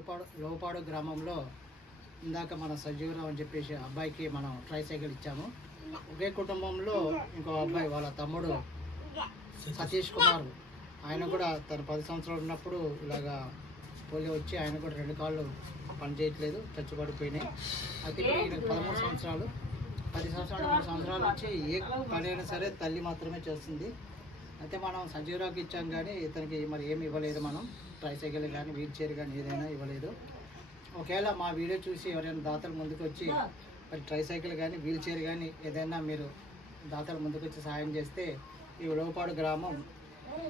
లోపాడు లోపాడు గ్రామంలో ఇందాక మన సజీవరావు అని చెప్పేసి అబ్బాయికి మనం ట్రై సైకిల్ ఇచ్చాము. ఒకే కుటుంబంలో ఇంకో అబ్బాయి వాళ్ళ తమ్ముడు సతీష్ కుమార్. ఆయన కూడా తన పది సంవత్సరాలు ఉన్నప్పుడు ఇలాగా పోలియో వచ్చి ఆయన కూడా రెండు కాళ్ళు పనిచేయట్లేదు చచ్చుబడిపోయినాయి అయితే ఇప్పుడు ఈయనకు పదమూడు సంవత్సరాలు పది సంవత్సరాలు మూడు సంవత్సరాలు వచ్చి ఏ పని అయినా సరే తల్లి మాత్రమే చేస్తుంది. అయితే మనం సంజీవరావుకి ఇచ్చాం కానీ ఇతనికి మరి ఏమి ఇవ్వలేదు మనం. ట్రైసైకిల్ కానీ వీల్ చైర్ కానీ ఏదైనా ఇవ్వలేదు. ఒకవేళ మా వీడియో చూసి ఎవరైనా దాతలు ముందుకు వచ్చి మరి ట్రైసైకిల్ కానీ వీల్ చైర్ కానీ ఏదైనా మీరు దాతలు ముందుకు వచ్చి సహాయం చేస్తే ఈ ఉడవపాడు గ్రామం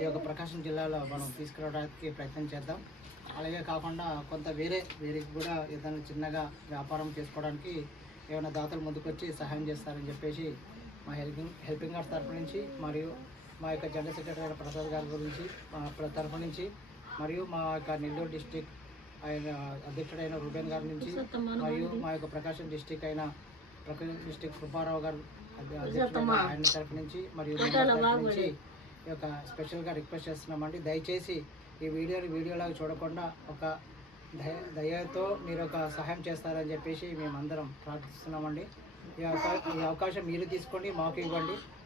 ఈ యొక్క ప్రకాశం జిల్లాలో మనం తీసుకురావడానికి ప్రయత్నం చేద్దాం. అలాగే కాకుండా కొంత వేరే వేరేకి కూడా ఏదైనా చిన్నగా వ్యాపారం చేసుకోవడానికి ఏమైనా దాతలు ముందుకు వచ్చి సహాయం చేస్తారని చెప్పేసి మా హెల్పింగ్ హెల్పింగ్ ఆర్ట్స్ తరఫు నుంచి మరియు మా యొక్క జనరల్ సెక్రటరీ ప్రసాద్ గారి గురించి మా తరఫు నుంచి మరియు మా యొక్క నెల్లూరు డిస్టిక్ ఆయన అధ్యక్షుడైన రూబేన్ గారి నుంచి మరియు మా యొక్క ప్రకాశం డిస్టిక్ అయిన ప్రకాశం డిస్టిక్ సుబ్బారావు గారు ఆయన తరఫు నుంచి మరియు నుంచి ఈ యొక్క స్పెషల్గా రిక్వెస్ట్ చేస్తున్నామండి. దయచేసి ఈ వీడియోని వీడియోలాగా చూడకుండా ఒక దయ దయతో మీరు ఒక సహాయం చేస్తారని చెప్పేసి మేమందరం ప్రార్థిస్తున్నామండి. ఈ అవకాశం మీరు తీసుకోండి మాకు ఇవ్వండి.